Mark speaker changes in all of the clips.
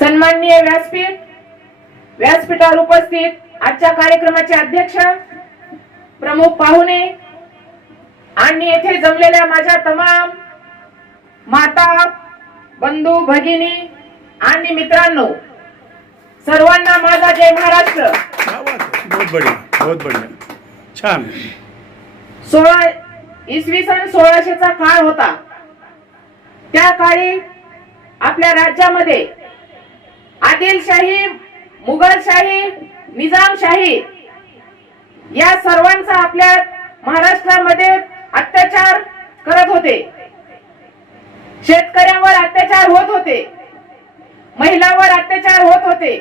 Speaker 1: सन्माननीय व्यासपीठ व्यासपीठावर उपस्थित आजच्या कार्यक्रमाचे अध्यक्ष प्रमुख पाहुणे आणि येथे जमलेल्या माझ्या तमाम माता बंधू भगिनी आणि मित्रांनो सर्वांना माझा जय महाराष्ट्र.
Speaker 2: बहुत बढ़िया बहुत बढ़िया. छान.
Speaker 1: सोळा इसवी सन सोळाशेचा काळ होता. त्या काळी आपल्या राज्यामध्ये आदिलशाही मुघलशाही निजामशाही या सर्वांचा आपल्या महाराष्ट्रामध्ये अत्याचार करत होते. शेतकऱ्यांवर अत्याचार होत होते. महिलांवर अत्याचार होत होते.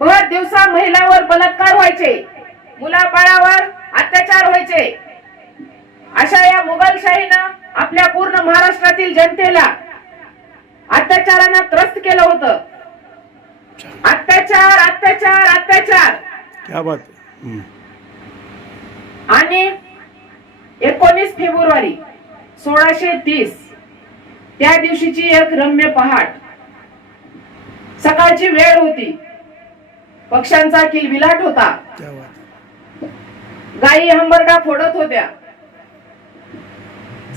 Speaker 1: भर दिवसा महिलावर बलात्कार व्हायचे. मुलाबाळावर अत्याचार व्हायचे. अशा या मुघलशाहीनं आपल्या पूर्ण महाराष्ट्रातील जनतेला अत्याचारानं त्रस्त केलं होतं. अत्याचार अत्याचार अत्याचार.
Speaker 2: क्या बात.
Speaker 1: आणि एकोणीस फेब्रुवारी सोळाशे तीस त्या दिवशीची एक रम्य पहाट. सकाळची वेळ होती. पक्ष्यांचा किलबिलाट होता. गायी हंबरडा फोडत होत्या.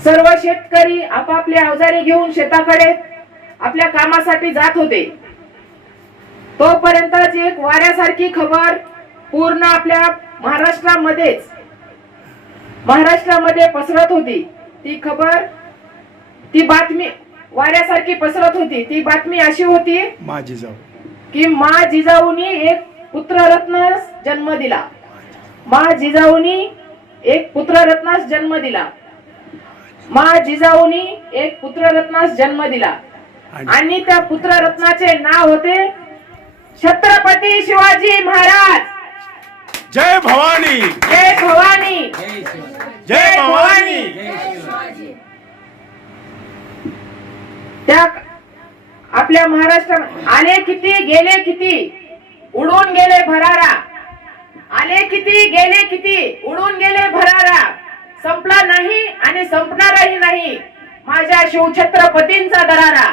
Speaker 1: सर्व शेतकरी आपापले अवजारे घेऊन शेताकडे आपल्या कामासाठी जात होते. तोपर्यंतच एक वाऱ्यासारखी खबर पूर्ण आपल्या महाराष्ट्रामध्येच महाराष्ट्रामध्ये पसरत होती. ती खबर ती बातमी वाऱ्यासारखी पसरत होती. ती बातमी अशी होती
Speaker 2: माझी जाऊ
Speaker 1: की मा जिजाऊनी एक पुत्ररत्नास जन्म दिला. मा जिजाऊनी एक पुत्ररत्नास जन्म दिला. मा जिजाऊनी एक पुत्ररत्नास जन्म दिला.
Speaker 2: आणि
Speaker 1: त्या पुत्ररत्नाचे नाव होते छत्रपती शिवाजी महाराज.
Speaker 2: जय भवानी.
Speaker 1: जय भवानी.
Speaker 2: जय भवानी.
Speaker 1: त्या आपल्या महाराष्ट्रात आले किती गेले किती? उडून गेले भरारा. आले किती गेले किती? उडून गेले भरारा. संपला नाही आणि संपणारही नाही माझ्या शिवछत्रपतींचा दरारा.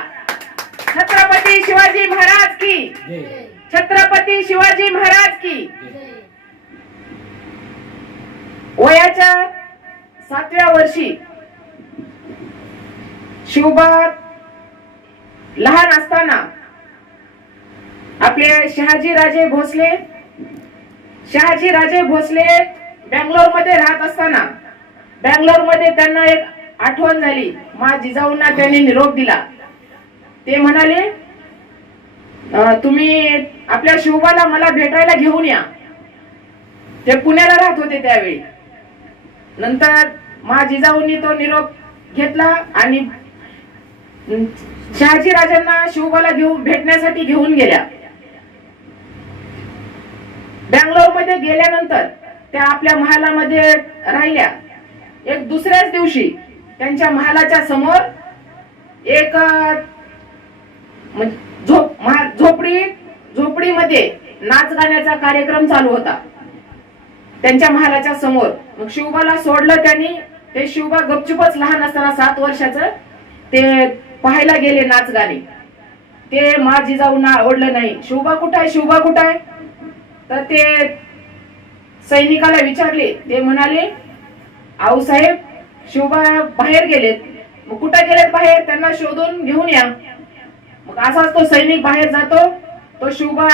Speaker 1: छत्रपती शिवाजी महाराज की. छत्रपती शिवाजी महाराज की. वयाच्या सातव्या वर्षी शिवबा लहान असताना आपले शहाजी राजे भोसले शहाजी राजे भोसले बँगलोरमध्ये राहत असताना बँगलोरमध्ये त्यांना एक आठवण झाली. मा जिजाऊंना त्यांनी निरोप दिला. ते म्हणाले तुम्ही आपल्या शिवबाला मला भेटायला घेऊन या. ते पुण्याला राहत होते त्यावेळी. नंतर महाजिजाऊंनी तो निरोप घेतला आणि शहाजी राजांना शिवबाला घेऊन भेटण्यासाठी घेऊन गेल्या. बँगलोरमध्ये गेल्यानंतर त्या आपल्या महालामध्ये राहिल्या. एक दुसऱ्याच दिवशी त्यांच्या महालाच्या समोर एक म्हणजे झोपडी झोपडीमध्ये नाच गाण्याचा कार्यक्रम चालू होता. त्यांच्या महालाच्या समोर. मग शिवबाला सोडलं त्यांनी. ते शिवबा गपचुपच लहान असताना सात वर्षाचं ते पाहायला गेले नाच गाणे. ते मा जिजाऊंना आवडलं नाही. शिवबा कुठं आहे शिवबा कुठं आहे तर ते सैनिकाला विचारले. ते म्हणाले आऊसाहेब शिवबा बाहेर गेलेत. मग कुठं गेलेत बाहेर? त्यांना शोधून घेऊन या. मग असाच तो सैनिक बाहेर जातो तो शिवबा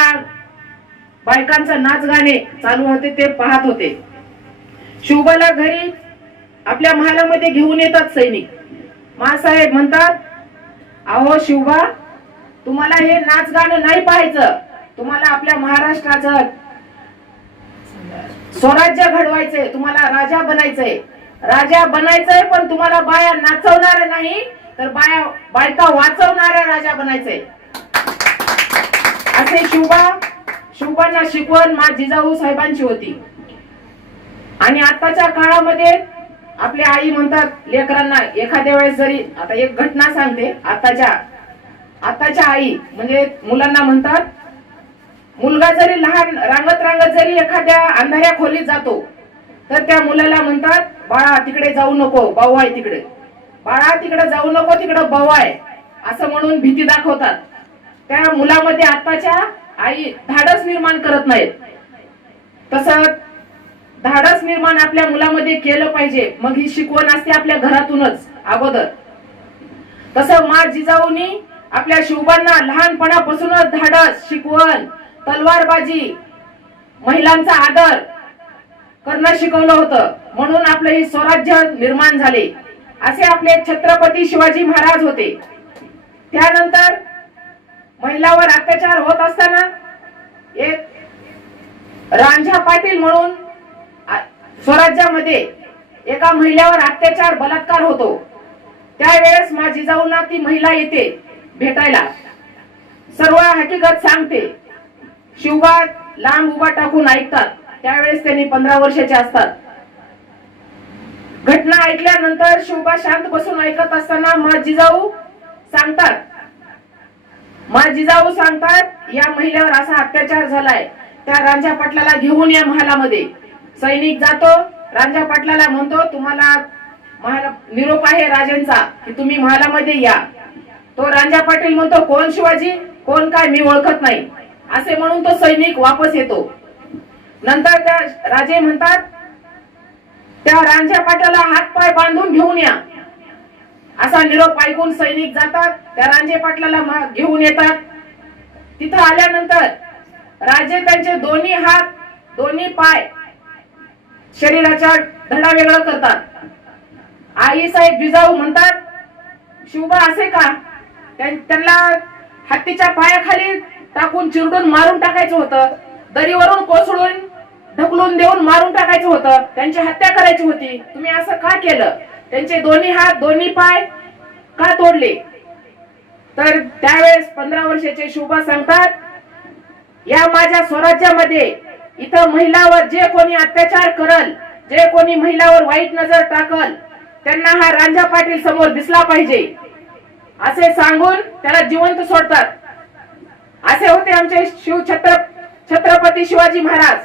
Speaker 1: बायकांचा नाच गाणे चालू होते ते पाहत होते. शिवबाला घरी आपल्या महालामध्ये घेऊन येतात सैनिक. मासाहेब म्हणतात अहो शिवबा तुम्हाला हे नाच गाणं नाही पाहायचं. तुम्हाला आपल्या महाराष्ट्राचं स्वराज्य घडवायचंय तुम्हाला राजा बनायचंय. राजा बनायचंय पण तुम्हाला बाया नाचवणार नाही. तर बाया बायका वाचवणाऱ्या राजा बनायचंय असे शिवबा शिवबांना शिकवण मा जिजाऊ साहेबांची होती. आणि आताच्या काळामध्ये आपल्या आई म्हणतात लेकरांना एखाद्या वेळेस जरी आता एक घटना सांगते आताच्या आताच्या आई म्हणजे मुलांना म्हणतात मुलगा जरी लहान रांगत रांगत जरी एखाद्या अंधाऱ्या खोलीत जातो तर त्या मुलाला म्हणतात बाळा तिकडे जाऊ नको भाऊ आहे तिकडे. बाळा तिकडे जाऊ नको तिकडे बवाय आहे. असं म्हणून भीती दाखवतात. त्या मुलामध्ये आताच्या आई धाडस निर्माण करत नाहीत. तसं धाडस निर्माण आपल्या मुलामध्ये केलं पाहिजे. मग ही शिकवण असते आपल्या घरातूनच अगोदर. तसं मा जिजाऊनी आपल्या शिवबांना लहानपणापासूनच धाडस शिकवण तलवारबाजी महिलांचा आदर करणं शिकवलं होतं. म्हणून आपलं हे स्वराज्य निर्माण झाले. असे आपले छत्रपती शिवाजी महाराज होते. त्यानंतर महिलावर अत्याचार होत असताना एक रांझा पाटील म्हणून स्वराज्यामध्ये एका महिलेवर अत्याचार बलात्कार होतो. त्यावेळेस माझी जाऊना ती महिला येते भेटायला. सर्व हकीकत सांगते. शिवबा लांब उभा टाकून ऐकतात. त्यावेळेस त्यांनी पंधरा वर्षाचे असतात. घटना ऐकल्यानंतर शिवबा शांत बसून ऐकत असताना मा जिजाऊ सांगतात. मा जिजाऊ सांगतात या महिलेवर असा अत्याचार झालाय. त्या रांजा पाटलाला घेऊन या महालामध्ये. सैनिक जातो रांजा पाटलाला म्हणतो तुम्हाला निरोप आहे राजांचा की तुम्ही महालामध्ये या. तो रांजा पाटील म्हणतो कोण शिवाजी? कोण काय? मी ओळखत नाही. असे म्हणून तो सैनिक वापस येतो. नंतर त्या राजे म्हणतात त्या रांझ्या पाटाला हात पाय बांधून घेऊन या. असा निरोप ऐकून सैनिक जातात त्या रांझे पाटलाला घेऊन येतात. तिथं आल्यानंतर राजे त्यांचे दोन्ही हात दोन्ही पाय शरीराच्या धडा वेगळं करतात. आई साहेब जिजाऊ म्हणतात शिवबा असे का? त्यां- त्यांना हत्तीच्या पायाखाली टाकून चिरडून मारून टाकायचं होतं. दरीवरून कोसळून ढकलून देऊन मारून टाकायचं होतं. त्यांची हत्या करायची होती. तुम्ही असं का केलं? त्यांचे दोन्ही हात दोन्ही पाय का तोडले? तर त्यावेळेस पंधरा वर्षाचे शोभा सांगतात या माझ्या स्वराज्यामध्ये इथं महिलावर जे कोणी अत्याचार करल जे कोणी महिलावर वाईट नजर टाकल त्यांना हा रांजा पाटील समोर दिसला पाहिजे. असे सांगून त्याला जिवंत सोडतात. असे होते आमचे शिव छत्र छत्रपती शिवाजी महाराज.